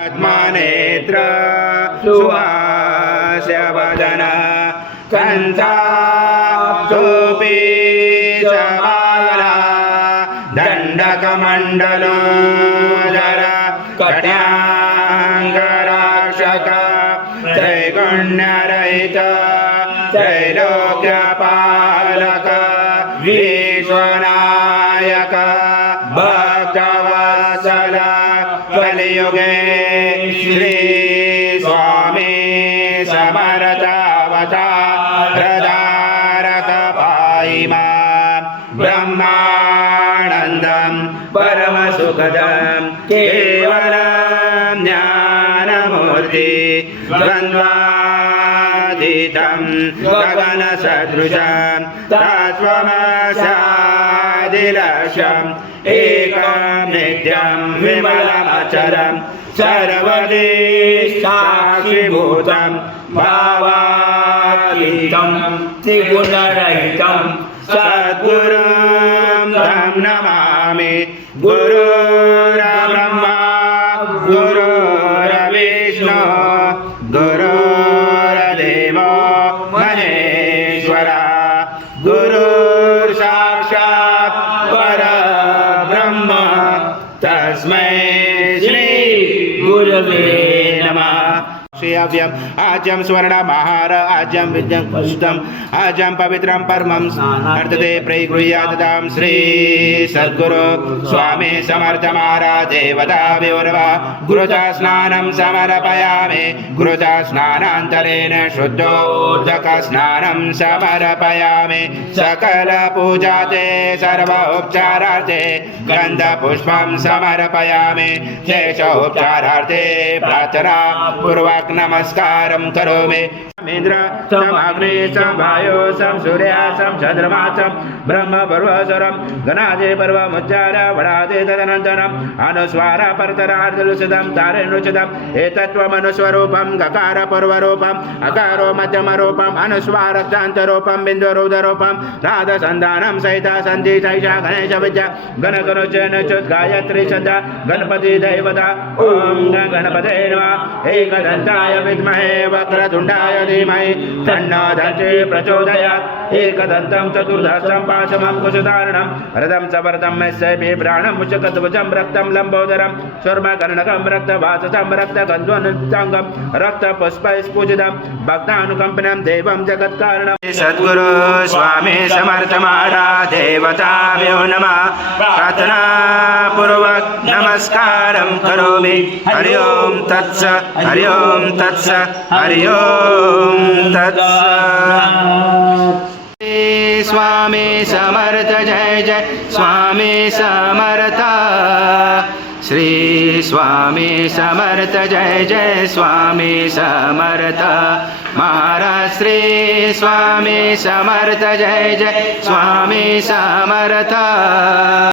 आत्मनेत्र सुहास्य वदन कंसा टोपी सवाला दंडकमंडलो जर कट्यांगराक्षक त्रैगुण्यरहित त्रैलोक्यपालक विश्वनायक भक्तवत्सल कलियुगे श्री स्वामी समर्थावतारधारक पाहिमा ब्रह्मानंदं परमसुखदं केवलं ज्ञानमूर्ति द्वन्द्वातीतं गगनसदृशं तत्त्वमस्यादिलक्ष्यम् एकं नित्यं विमलमचरं सर्वदि साक्षिभूतं भावातीतं त्रिगुणरहितं सद्गुरुं तं नमामि। गुरुर्ब्रह्मा गुरुर्विष्णु गुरुर्देवो महेश्वरः गुरुर्साक्षात् परब्रह्म तस्मै श्री गुरवे नमः। आज्यं स्वर्णमहार आज्यं विद्यं पुष्टं आज्यं पवित्रं परमं वर्तते प्रगृह्यातां श्री सद्गुरु स्वामी समर्थ महाराज देवता विवर्वा गुरुचा स्नानं समर्पयामि। गुरुचा स्नानान्तरेण शुद्धोदक स्नानं समर्पयामि। सकल पूजाते सर्व उपचारार्थे गन्धपुष्पं समर्पयामि। शेषोपचारार्थे प्रार्थना पूर्वक नमस्कारं करोमि। इंद्र सम अग्नि सम वायु सम सूर्य सम चंद्रमा सम ब्रह्म पर्वसरम गणादे पर्वमुच्चार वडादे तदनन्तरम् अनुस्वार परतरार्धलुषितं तारेणुचितम् एतत्त्वमनुस्वरूपं गकार पूर्वरूपम् अकारो मध्यमरूपम् अनुस्वारक्षान्तरूपं बिन्दुरुदरूपं नादसन्धानं सहित सन्धि सैषा गणेश विद्या गणगणोच्चनुच्युत गायत्री सदा गणपति देवता ओम गणपते नमः। एकदन्ताय विद्महे वक्रतुण्डाय धीमहि तन्नो दन्ति प्रचोदयात्। एकदन्तं चतुर्दशं पाशमं कुशधारणं रथं सवर्तं यस्मै प्राणं मुचकध्वजं रक्तं लम्बोदरं स्वर्मकर्णकं रक्तवाससं रक्तगन्धोन्नताङ्गं रक्तपुष्पैस्फुजितं भक्तानुकम्पनं देवं जगत्कारणं। सद्गुरु स्वामी समर्थ महाराज देवताभ्यो नमः। प्रार्थना पूर्वक नमस्कारं करोमि। हरि ओम तत्सत् हरि ओम तत्सत् हरि ओम तत्सत्। स्वामी समर्थ जय जय स्वामी समर्थ श्री स्वामी समर्थ जय जय स्वामी समर्थ महाराज श्री स्वामी समर्थ जय जय स्वामी समर्थ।